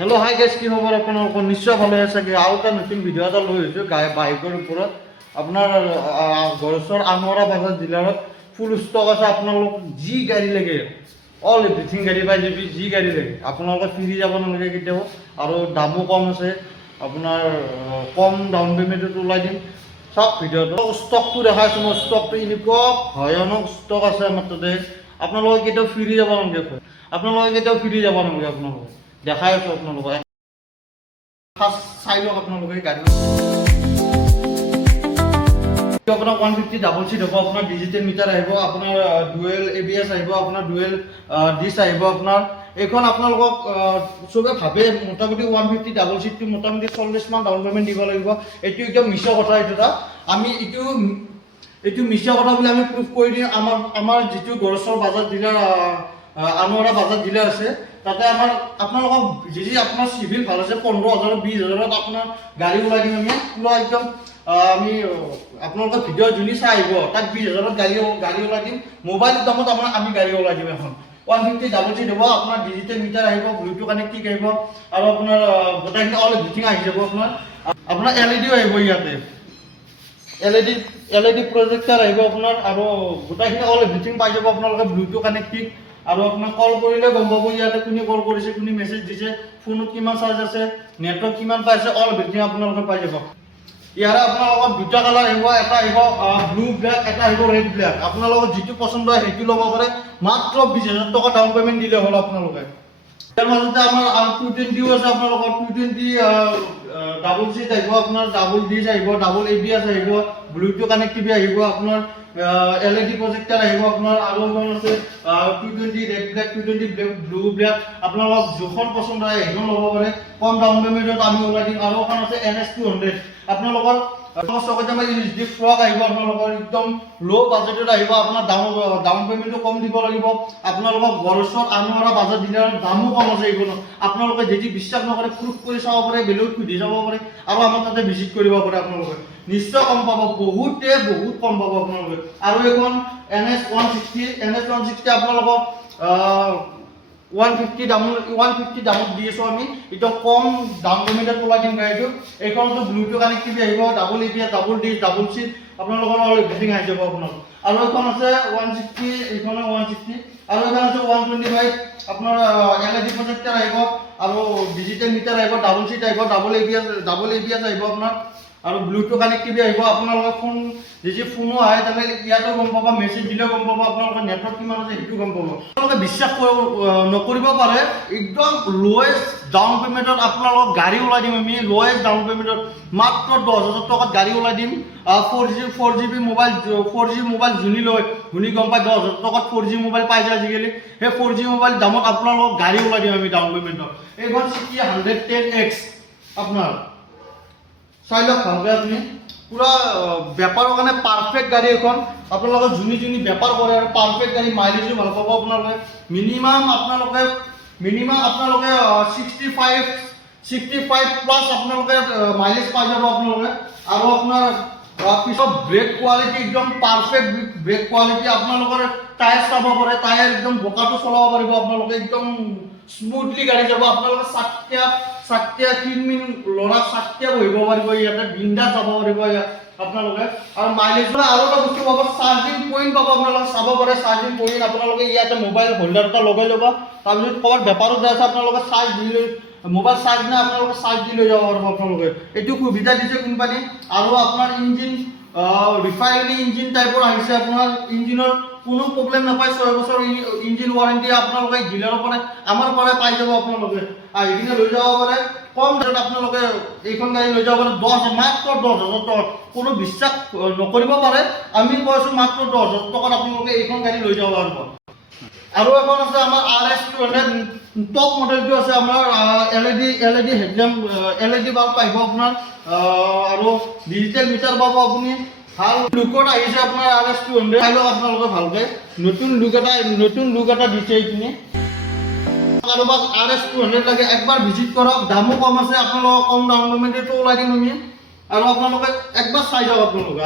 Hello' hi guys, কি খবৰ আপোনালোকৰ? নিশ্চয় ভালে আছে। আৰু এটা নতুন ভিডিঅ' এটা লৈ আহিছোঁ বাইকৰ ওপৰত। আপোনাৰ ঘৰৰ ওচৰ আমৰা বাজাৰ ডিলাৰত ফুল ষ্টক আছে। আপোনালোক যি গাড়ী লাগে, অল এভ্ৰিথিং গাড়ী পাই যাবি। যি গাড়ী লাগে আপোনালোকে ফিৰি যাব নালাগে কেতিয়াও। আৰু দামো কম আছে। আপোনাৰ কম ডাউন পে'মেণ্টত ওলাই দিম। চব ভিডিঅ'টো ষ্টকটো দেখাইছোঁ মই। ষ্টকটো এনেকুৱা ভয়ানক ষ্টক আছে আমাৰ তাতে। আপোনালোকে কেতিয়াও ফিৰি যাব নালাগে। আপোনালোকে দেখাই আছোঁ আপোনালোকে। ফাৰ্ষ্ট চাই লওক আপোনালোকে গাড়ী। আপোনাৰ 150 ডাবল চিট হ'ব। আপোনাৰ ডিজিটেল মিটাৰ আহিব, আপোনাৰ ডুৱেল ABS আহিব, আপোনাৰ ডুৱেল ডিছ আহিব। আপোনাৰ এইখন আপোনালোকক চবে ভাবে মোটামুটি 150 ডাবল চিটটো মোটামুটি 40 মান ডাউন পে'মেণ্ট দিব লাগিব। এইটো একদম মিছা কথা। আমি এইটো মিছা কথা বুলি আমি প্ৰুফ কৰি দিওঁ। আমাৰ যিটো গড়চৰ বাজাৰ ডিলাৰ আমৰা বাজাৰ ডিলাৰ আছে, তাতে আপোনালোকক যি আপোনাৰ চিভিল ভাল আছে 15,000 20,000 আপোনাৰ গাড়ী ওলাই দিম আমি। পুৰা একদম আমি আপোনালোকৰ ভিডিঅ' যোনে চাই আহিব তাক 20,000 গাড়ী ওলাই দিম। মোবাইল দামত আমি গাড়ী ওলাই দিম এখন। 150 ডাবল চিট হ'ব। আপোনাৰ ডিজিটেল মিটাৰ আহিব, ব্লুটুথ কানেক্টিং আহিব, আৰু আপোনাৰ গোটেইখিনি অল এভ্ৰিথিং আহি যাব। আপোনাৰ LED আহিব ইয়াতে। LED প্ৰজেক্টাৰ আহিব আপোনাৰ, আৰু গোটেইখিনি অল এভ্ৰিথিং পাই যাব আপোনালোকে। ব্লুটুথ কানেক্টিং, আৰু আপোনাক কল কৰিলে গম পাব ইয়াতে কোনে কল কৰিছে, কোনে মেছেজ দিছে, ফোনত কিমান চাৰ্জ আছে, নেটৱৰ্ক কিমান পাইছে, অল এভ্ৰিথিং আপোনালোকে পাই যাব। ইয়াৰে আপোনালোকৰ দুটা কালাৰ আহিব। এটা আহিব ব্লু ব্লেক, এটা আহিব ৰেড ব্লেক। আপোনালোকৰ যিটো পচন্দ হয় সেইটো ল'ব পাৰে। মাত্ৰ 20,000 টকা ডাউন পে'মেণ্ট দিলে হ'ল আপোনালোকে। ইয়াৰ মাজতে আমাৰ 220 আছে। আপোনালোকৰ 220 ডাবল চিট আহিব, আপোনাৰ ডাবল ডিছ আহিব, ডাবল ABS আহিব, ব্লুটুথ কানেক্টিভিটি আহিব, আপোনাৰ LED প্ৰজেক্টাৰ আহিব আপোনাৰ। আৰু এখন আছে 220 ৰেড ব্লেক, 220 ব্লু ব্লেক। আপোনালোকক যোনখন পচন্দ হয় সেইখন ল'ব পাৰে। কম ডাউন পে'মেণ্টত আমি ওলাই দিম। আৰু এখন আছে NS 200। আপোনালোকৰ USD ফ্ৰক আহিব। আপোনালোকৰ একদম ল' বাজেটত আহিব। আপোনাৰ ডাউন পে'মেণ্টটো কম দিব লাগিব। আপোনালোকৰ গড়চৰ আমৰা বাজাৰ ডিলাৰৰ দামো কম আছে এইখনত। আপোনালোকে যদি বিশ্বাস নকৰে প্ৰুফ কৰি চাব পাৰে, বেলেগত সুধি যাব পাৰে, আৰু আমাৰ তাতে ভিজিট কৰিব পাৰে। আপোনালোকে নিশ্চয় কম পাব, বহুত কম পাব আপোনালোকে। আৰু এইখন NS 160 আপোনালোকক 150 দামত দি আছোঁ আমি। একদম কম ডাউন পে'মেণ্টত ওলাই দিম গাড়ীটো। এইখনতো ব্লুটুথ কানেক্টিভিটি আহিব, double ABS, double disc, double seat আপোনালোকৰ অল এভ্ৰিথিং আহি যাব আপোনালোক। আৰু এইখন আছে 160, এইখনো 160, আৰু এইখন আছে 125। আপোনাৰ LED প্ৰজেক্টাৰ আহিব, আৰু ডিজিটেল মিটাৰ আহিব, ডাবল চিট আহিব, ডাবল ABS আহিব আপোনাৰ, আৰু ব্লুটুথ কানেক্টিভিটি আহিব। আপোনালোকৰ ফোন যদি ফোনো আহে তেনেহ'লে ইয়াতো গম পাব, মেছেজ দিলেও গম পাব, আপোনালোকৰ নেটৱৰ্ক কিমান আছে সেইটো গম পাব। আপোনালোকে বিশ্বাস নকৰিব পাৰে, একদম লৱেষ্ট ডাউন পে'মেণ্টত আপোনালোকক গাড়ী ওলাই দিম আমি। লৱেষ্ট ডাউন পে'মেণ্টত মাত্ৰ 10,000 টকাত গাড়ী ওলাই দিম। 4G মোবাইল যোনি লয় শুনি গম পায় 10,000 টকাত 4G মোবাইল পাই যায় আজিকালি। সেই 4G মোবাইল দামত আপোনালোকক গাড়ী ওলাই দিম আমি ডাউন পে'মেণ্টত। এইখন CT 110X আপোনাৰ চাই লওক ভালকৈ। আপুনি পুৰা বেপাৰৰ কাৰণে পাৰফেক্ট গাড়ী এখন। আপোনালোকে যোনে বেপাৰ কৰে আৰু পাৰফেক্ট গাড়ী, মাইলেজো ভাল পাব আপোনালোকে। মিনিমাম আপোনালোকে 65 প্লাছ আপোনালোকে মাইলেজ পাই যাব আপোনালোকে। আৰু আপোনাৰ পিছত ব্ৰেক কোৱালিটি একদম পাৰফেক্ট ব্ৰেক কোৱালিটি। আপোনালোকৰ টায়াৰ চাব পাৰে, টায়াৰ একদম বোকাটো চলাব পাৰিব আপোনালোকে। একদম স্মুথলি গাড়ী যাব। আপোনালোকে চাকিয়া কিনমিন ল'ৰা চাকিয়া বহিব পাৰিব ইয়াতে, বিন্দাছ যাব পাৰিব ইয়াত আপোনালোকে। আৰু মাইলেজ আৰু এটা বস্তু পাব, চাৰ্জিং পইণ্ট পাব। আপোনালোকে চাব পাৰে চাৰ্জিং পইণ্ট। আপোনালোকে ইয়াতে মোবাইল হোল্ডাৰ এটা লগাই ল'ব। তাৰপিছত ক'ৰবাত বেপাৰত যাই আছে আপোনালোকে চাৰ্জ দি লৈ, মোবাইল চাৰ্জ নাই আপোনালোকে চাৰ্জ দি লৈ যাব পাৰিব আপোনালোকে। এইটো সুবিধা দিছে কোম্পানী। আৰু আপোনাৰ ইঞ্জিন ৰিফাইনাৰী ইঞ্জিন টাইপৰ আহিছে। আপোনাৰ ইঞ্জিনৰ কোনো প্ৰব্লেম নাপায়। 6 বছৰ ইঞ্জিন ৱাৰেণ্টি আপোনালোকে ডিলাৰৰ পৰা আমাৰ পৰাই পাই যাব। আপোনালোকে আহি কিনে লৈ যাব পাৰে। কম দামত আপোনালোকে এইখন গাড়ী লৈ যাব পাৰে। মাত্ৰ 10,000 টকাত। কোনো বিশ্বাস নকৰিব পাৰে, আমি কৈছোঁ মাত্ৰ 10,000 টকাত আপোনালোকে এইখন গাড়ী লৈ যাব পাৰিব। আৰু এখন আছে আমাৰ RS 200 টপ মডেলটো আছে আমাৰ। LED হেডলেম্প, LED বাল্ব আহিব আপোনাৰ, আৰু ডিজিটেল মিটাৰ পাব আপুনি। ভাল লুকত আহিছে আপোনাৰ RS 200। চাই লওক আপোনালোকে ভালকৈ। নতুন লুক এটা দিছে এইখিনি। কাৰোবাক RS 200 লাগে একবাৰ ভিজিট কৰক। দামো কম আছে। আপোনালোকক কম ডাউন পে'মেণ্টতো ওলাই দিম আমি। আৰু আপোনালোকে একবাৰ চাই যাওক আপোনালোকে।